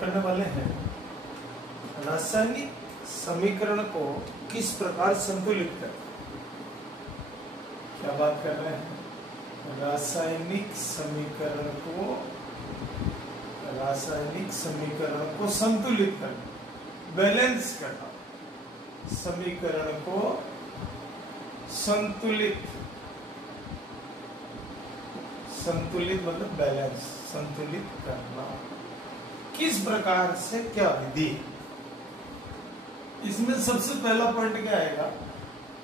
करने वाले हैं रासायनिक समीकरण को किस प्रकार संतुलित करें। क्या बात कर रहे हैं? रासायनिक समीकरण को संतुलित करना, बैलेंस करना। समीकरण को संतुलित मतलब बैलेंस, संतुलित करना किस प्रकार से, क्या विधि। इसमें सबसे पहला पॉइंट क्या आएगा?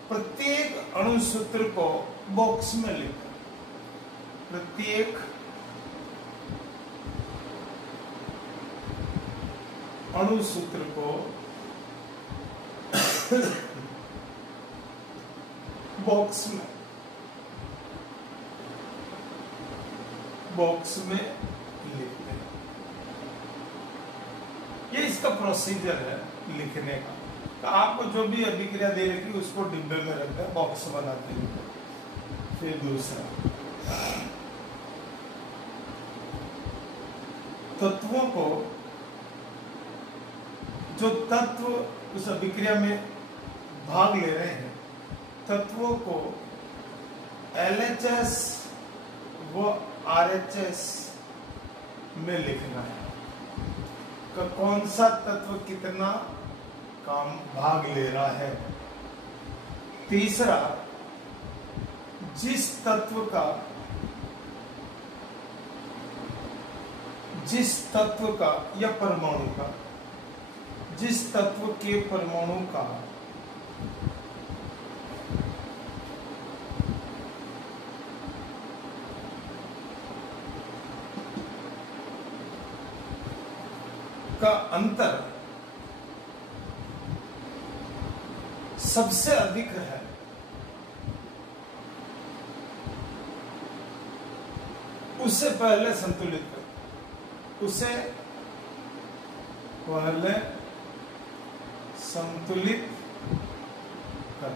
प्रत्येक अणुसूत्र को बॉक्स में लिखना। प्रत्येक अणुसूत्र को बॉक्स में लिखते हैं। ये इसका प्रोसीजर है लिखने का। तो आपको जो भी अभिक्रिया दे रखी उसको डिब्बे में रखते हैं, बॉक्स बनाते हैं। फिर दूसरा, तत्वों को, जो तत्व उस अभिक्रिया में भाग ले रहे हैं, तत्वों को LHS व RHS में लिखना है। कौन सा तत्व कितना काम भाग ले रहा है। तीसरा, जिस तत्व का या परमाणु का, जिस तत्व के परमाणु का अंतर सबसे अधिक है, उससे पहले संतुलित कर, उसे पहले संतुलित कर।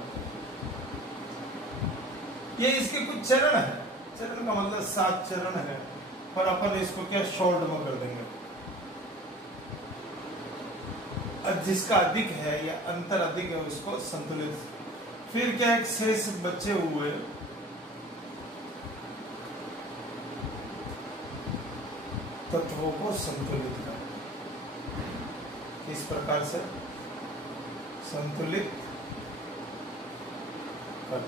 ये इसके कुछ चरण है। चरण का मतलब 7 चरण है, पर अपन इसको क्या शॉर्ट में कर देंगे। जिसका अधिक है या अंतर अधिक है उसको संतुलित। फिर क्या, एक शेष बचे हुए तत्वों को संतुलित कर। इस प्रकार से संतुलित कर।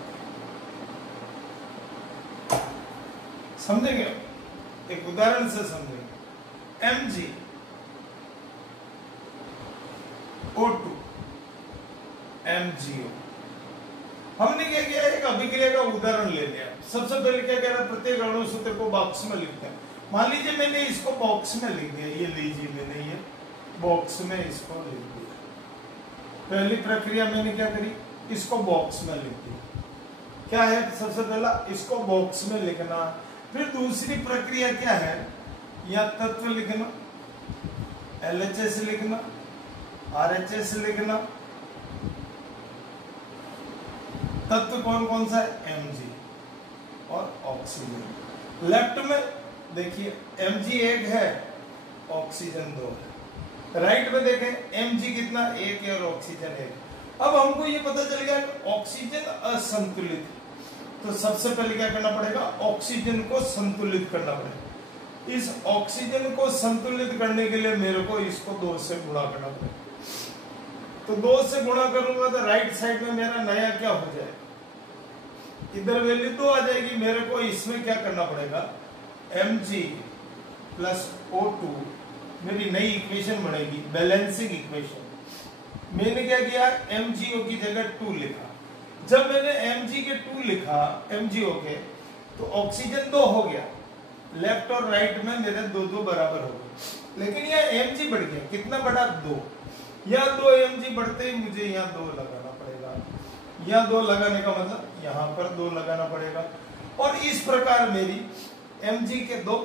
समझेंगे? एक उदाहरण से समझेंगे। MgO2 MgO। हमने क्या किया? एक अभिक्रिया का उदाहरण ले लिया। सबसे पहले क्या कह रहा है? प्रत्येक अणुसूत्र को बॉक्स में लिखते हैं। मान लीजिए मैंने इसको बॉक्स में लिख दिया। ये लीजिए, मैंने ये बॉक्स में इसको लिख दिया। पहली प्रक्रिया मैंने क्या करी? इसको बॉक्स में लिख दिया। क्या है? सबसे पहला इसको बॉक्स में लिखना। फिर दूसरी प्रक्रिया क्या है? या तत्व लिखना, LHS लिखना, RHS लिखना। तत्व कौन कौन सा है? Mg और ऑक्सीजन। लेफ्ट में देखिए Mg 1 है, ऑक्सीजन 2 है। राइट में देखें Mg कितना? 1 है और ऑक्सीजन 1। अब हमको ये पता चल गया कि ऑक्सीजन असंतुलित है, तो सबसे पहले क्या करना पड़ेगा? ऑक्सीजन को संतुलित करना पड़ेगा। इस ऑक्सीजन को संतुलित करने के लिए मेरे को इसको 2 से गुणा करना पड़ेगा। तो 2 से गुणा करूंगा तो राइट साइड में मेरा नया क्या हो जाएगा? इधर वैल्यू 2 आ जाएगी। मेरे को इसमें क्या करना पड़ेगा? Mg प्लस O2 मेरी नई इक्वेशन बनेगी, बैलेंसिंग इक्वेशन। मैंने क्या किया? MgO की जगह 2 लिखा। जब मैंने Mg के 2 लिखा MgO के, तो ऑक्सीजन 2 हो गया। लेफ्ट और राइट में मेरे 2 बराबर हो गए। लेकिन यह Mg बढ़ गया। कितना बढ़ा? 2। यहाँ 2 Mg बढ़ते ही मुझे यहाँ 2 लगाना पड़ेगा। यहाँ 2 लगाने का मतलब यहाँ पर 2 लगाना पड़ेगा। और इस प्रकार मेरी Mg के 2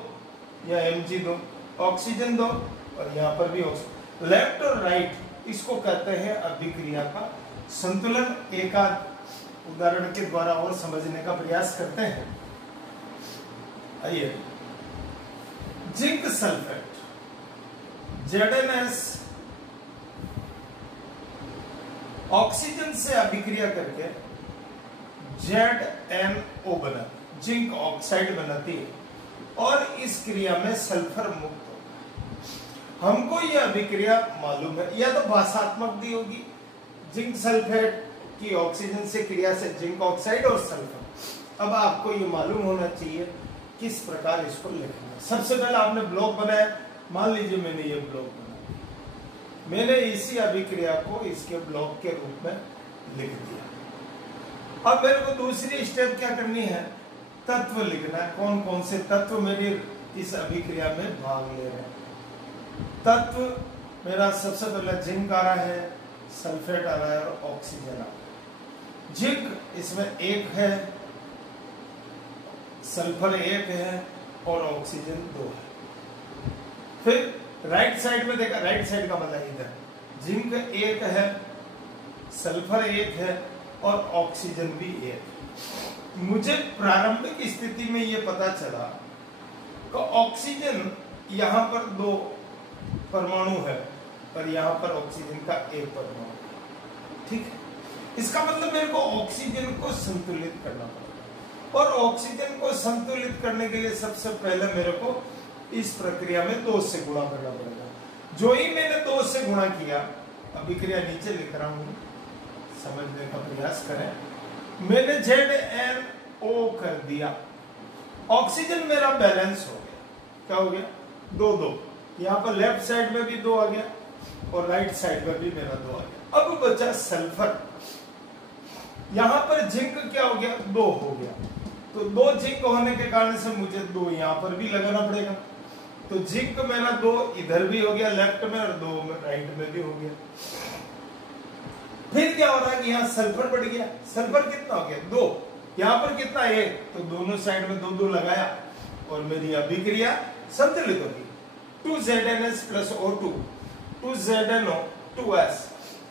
या Mg 2, ऑक्सीजन 2 और यहाँ पर भी ऑक्सीजन। लेफ्ट और राइट, इसको कहते हैं अभिक्रिया का संतुलन। एक उदाहरण के द्वारा और समझने का प्रयास करते हैं। आइए, जिंक सल्फेट ZnS ऑक्सीजन से अभिक्रिया करके ZnO बना, जिंक ऑक्साइड बनाती है और इस क्रिया में सल्फर मुक्त होगा। हमको यह अभिक्रिया मालूम है, या तो भाषात्मक दी होगी, जिंक सल्फेट की ऑक्सीजन से क्रिया से जिंक ऑक्साइड और सल्फर। अब आपको ये मालूम होना चाहिए किस प्रकार इसको लिखना है। सबसे पहले आपने ब्लॉक बनाया, मान लीजिए मैंने ये ब्लॉक बनाया, मैंने इसी अभिक्रिया को इसके ब्लॉक के रूप में लिख दिया। अब मेरे को दूसरी स्टेप क्या करनी है, तत्व लिखना है, कौन कौन से तत्व मेरी इस अभिक्रिया में भाग ले रहे हैं। तत्व मेरा सबसे पहले जिंक आ रहा है, सल्फेट आ रहा है और ऑक्सीजन आ रहा है। जिंक इसमें एक है, सल्फर एक है और ऑक्सीजन 2 है। फिर राइट साइड में देखा, राइट साइड का मतलब इधर जिंक एक है, सल्फर एक है और ऑक्सीजन भी एक है। मुझे प्रारंभिक स्थिति में यह पता चला कि ऑक्सीजन यहां पर 2 परमाणु है और यहां पर ऑक्सीजन का 1 परमाणु है। ठीक है, इसका मतलब मेरे को ऑक्सीजन को संतुलित करना पड़ेगा और ऑक्सीजन को संतुलित करने के लिए सबसे पहले मेरे को इस प्रक्रिया में 2 से गुणा करना पड़ेगा। जो ही मैंने 2 से गुणा किया, अभिक्रिया नीचे लिख रहा हूं, समझने का प्रयास करें, मैंने ZnO कर दिया, ऑक्सीजन मेरा बैलेंस हो गया। क्या हो गया, 2-2, यहां पर लेफ्ट साइड में भी 2 आ गया और राइट साइड में भी मेरा 2 आ गया। अब बचा सल्फर, यहां पर जिंक क्या हो गया, 2 हो गया, तो 2 जिंक होने के कारण से मुझे 2 यहां पर भी लगाना पड़ेगा। तो जिंक मेरा 2 इधर भी हो गया लेफ्ट में और 2 राइट में भी हो गया। फिर क्या हो रहा है कि यहाँ सल्फर बढ़ गया, सल्फर कितना हो गया, 2, यहां पर कितना 1, तो दोनों साइड में 2-2 लगाया और मेरी अभिक्रिया संतुलित होगी। 2ZnS plus O2, 2ZnO 2S,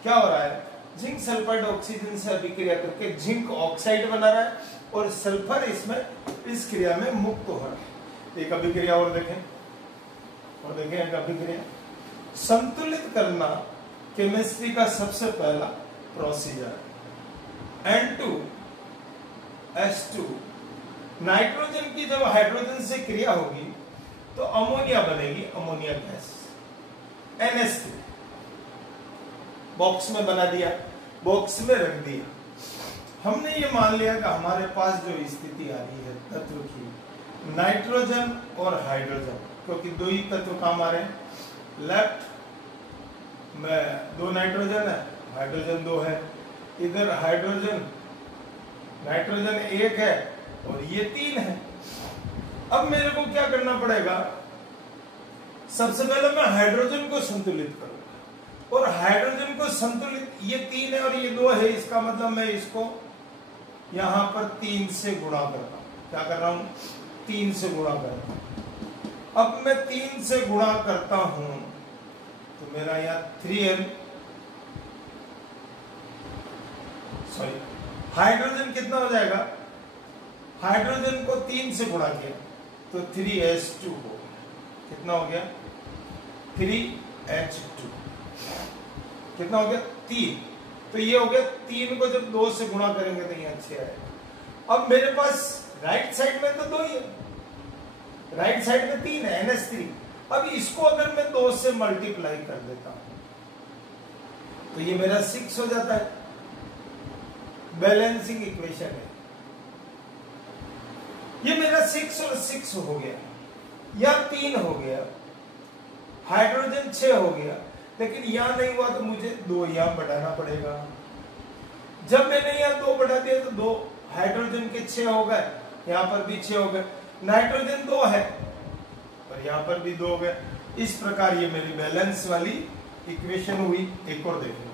क्या हो रहा है, जिंक सल्फाइड ऑक्सीजन से अभिक्रिया करके जिंक ऑक्साइड बना रहा है और सल्फर इसमें इस क्रिया में मुक्त हो रहा है। एक अभिक्रिया और देखें, एक अभिक्रिया संतुलित करना केमिस्ट्री का सबसे पहला प्रोसीजर है। N2H2 नाइट्रोजन की जब हाइड्रोजन से क्रिया होगी तो अमोनिया बनेगी, अमोनिया गैस। NH3 बॉक्स में बना दिया, बॉक्स में रख दिया। हमने ये मान लिया कि हमारे पास जो स्थिति आ रही है तत्व की, नाइट्रोजन और हाइड्रोजन, क्योंकि 2 ही तत्व काम आ रहे हैं। लेफ्ट में 2 नाइट्रोजन है, हाइड्रोजन 2 है, इधर हाइड्रोजन नाइट्रोजन 1 है और ये 3 है। अब मेरे को क्या करना पड़ेगा, सबसे पहले मैं हाइड्रोजन को संतुलित करूंगा और हाइड्रोजन को संतुलित, ये 3 है और ये 2 है, इसका मतलब मैं इसको यहां पर 3 से गुणा करता हूं। क्या कर रहा हूं, 3 से गुणा कर रहा हूं। अब मैं 3 से गुणा करता हूं तो मेरा यहां 3n, सॉरी हाइड्रोजन कितना हो जाएगा, हाइड्रोजन को 3 से गुणा किया तो 3H2 हो गया। कितना हो गया, 3H2, कितना हो गया, 3। तो ये हो गया, 3 को जब 2 से गुणा करेंगे तो ये 6 आएगा। अब मेरे पास राइट साइड में तो 2 ही है, राइट साइड में 3 है, NH3। अब इसको अगर मैं 2 से मल्टीप्लाई कर देता हूं तो ये मेरा 6 हो जाता है। बैलेंसिंग इक्वेशन है, ये मेरा 6 और 6 हो गया, या 3 हो गया, हाइड्रोजन 6 हो गया, लेकिन यहां नहीं हुआ तो मुझे 2 यहां बढ़ाना पड़ेगा। जब मैंने यहां 2 बढ़ा दिया तो 2 हाइड्रोजन के 6 हो गए, यहां पर भी 6 हो गए, नाइट्रोजन 2 है और यहां पर भी 2 हो गए। इस प्रकार ये मेरी बैलेंस वाली इक्वेशन हुई। एक और देखें,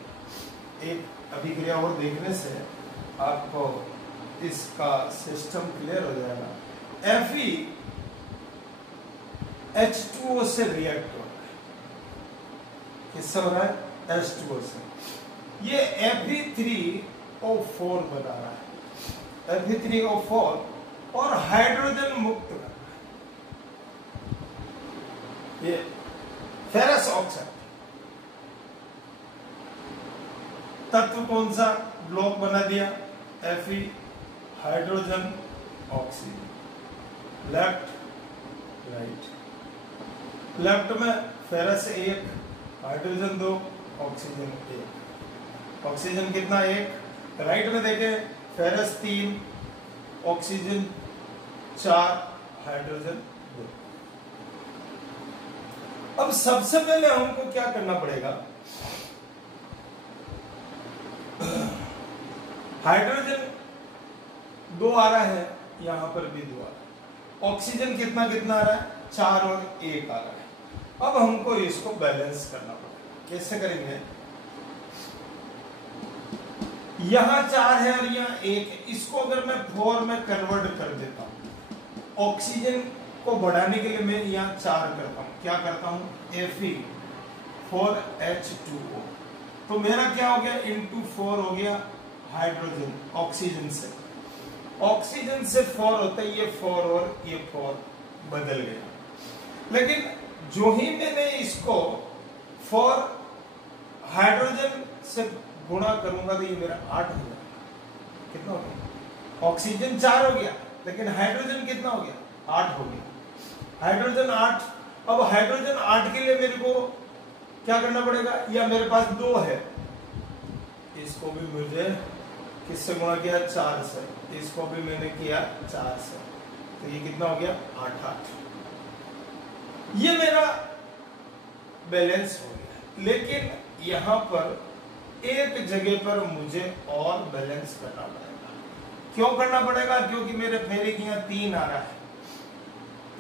एक अभिक्रिया और देखने से आपको इसका सिस्टम क्लियर हो जाएगा। FeH2O से रिएक्ट हो रहा है, किससे हो रहा है, H2O से। ये Fe3O4 बना रहा है, Fe3O4 और हाइड्रोजन मुक्त कर रहा है। ये फेरस ऑक्साइड। तत्व कौन सा, ब्लॉक बना दिया, Fe, hydrogen oxygen, left right. Left में फेरस 1, हाइड्रोजन 2, ऑक्सीजन 1। ऑक्सीजन कितना, 1। राइट में देखें फेरस 3, ऑक्सीजन 4, हाइड्रोजन 2। अब सबसे पहले हमको क्या करना पड़ेगा, हाइड्रोजन 2 आ रहा है, यहां पर भी 2 आ रहा है। ऑक्सीजन कितना कितना आ रहा है, 4 और 1 आ रहा है। अब हमको इसको बैलेंस करना पड़ेगा। कैसे करेंगे, यहां 4 है और यहां 1 है, इसको अगर मैं 4 में कन्वर्ट कर देता हूं, ऑक्सीजन को बढ़ाने के लिए मैं यहाँ 4 करता हूँ, क्या करता हूँ, Fe 4H2O, तो मेरा क्या हो गया, इंटू 4 हो गया हाइड्रोजन, ऑक्सीजन से 4 होता है, ये 4 और ये 4 बदल गया। लेकिन जो ही मैंने इसको 4 हाइड्रोजन से गुणा करूंगा तो ये मेरा 8 हो गया। कितना हो गया, ऑक्सीजन 4 हो गया, लेकिन हाइड्रोजन कितना हो गया, 8 हो गया। हाइड्रोजन 8, अब हाइड्रोजन 8 के लिए मेरे को क्या करना पड़ेगा, या मेरे पास 2 है, इसको भी मुझे किससे गुणा किया, 4 से, इसको भी मैंने किया 4 से, तो ये कितना हो गया, 8 8। ये मेरा बैलेंस हो गया। लेकिन यहां पर एक जगह पर मुझे और बैलेंस करना पड़ेगा। क्यों करना पड़ेगा, क्योंकि मेरे फेरे की यहाँ 3 आ रहा है,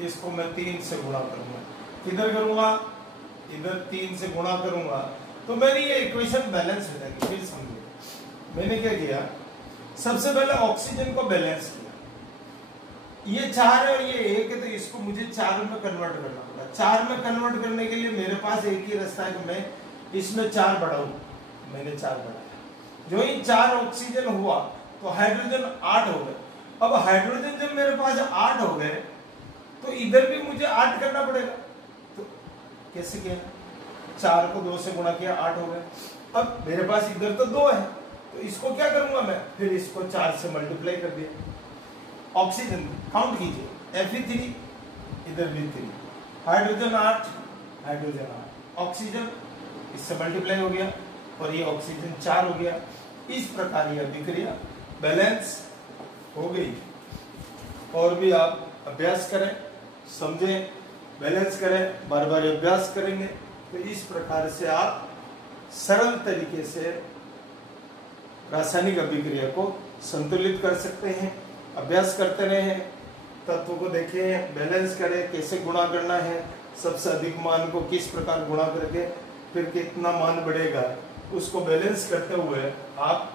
इसको मैं 3 से गुणा करूंगा, किधर करूंगा, इधर 3 से गुणा करूंगा, तो मेरी ये इक्वेशन बैलेंस हो जाएगी। फिर समझिए मैंने क्या किया, सबसे पहले ऑक्सीजन को बैलेंस किया, ये 4 है और ये 1 है, तो इसको मुझे 4 में कन्वर्ट करना पड़ा। 4 में कन्वर्ट करने के लिए मेरे पास एक ही रास्ता है कि मैं इसमें 4 बढ़ाऊं, मैंने 4 बढ़ाया। जो ही 4 ऑक्सीजन हुआ तो हाइड्रोजन 8 हो गए। अब हाइड्रोजन जब मेरे पास 8 हो गए तो इधर भी मुझे 8 करना पड़ेगा। तो कैसे किया, 4 को 2 से गुणा किया, 8 हो गए। अब मेरे पास इधर तो 2 है, तो इसको क्या करूंगा मैं, फिर इसको 4 से मल्टीप्लाई कर दिया। ऑक्सीजन काउंट कीजिए, Fe3, इधर भी 3, हाइड्रोजन 8, हाइड्रोजन 8, ऑक्सीजन इससे मल्टीप्लाई हो गया और ये ऑक्सीजन 4 हो गया। इस प्रकार यह अभिक्रिया बैलेंस हो गई। और भी आप अभ्यास करें, समझें, बैलेंस करें, बार बार अभ्यास करेंगे तो इस प्रकार से आप सरल तरीके से रासायनिक अभिक्रिया को संतुलित कर सकते हैं। अभ्यास करते रहें, तत्वों को देखें, बैलेंस करें, कैसे गुणा करना है, सबसे अधिक मान को किस प्रकार गुणा करके फिर कितना मान बढ़ेगा, उसको बैलेंस करते हुए आप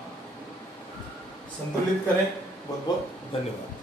संतुलित करें। बहुत बहुत धन्यवाद।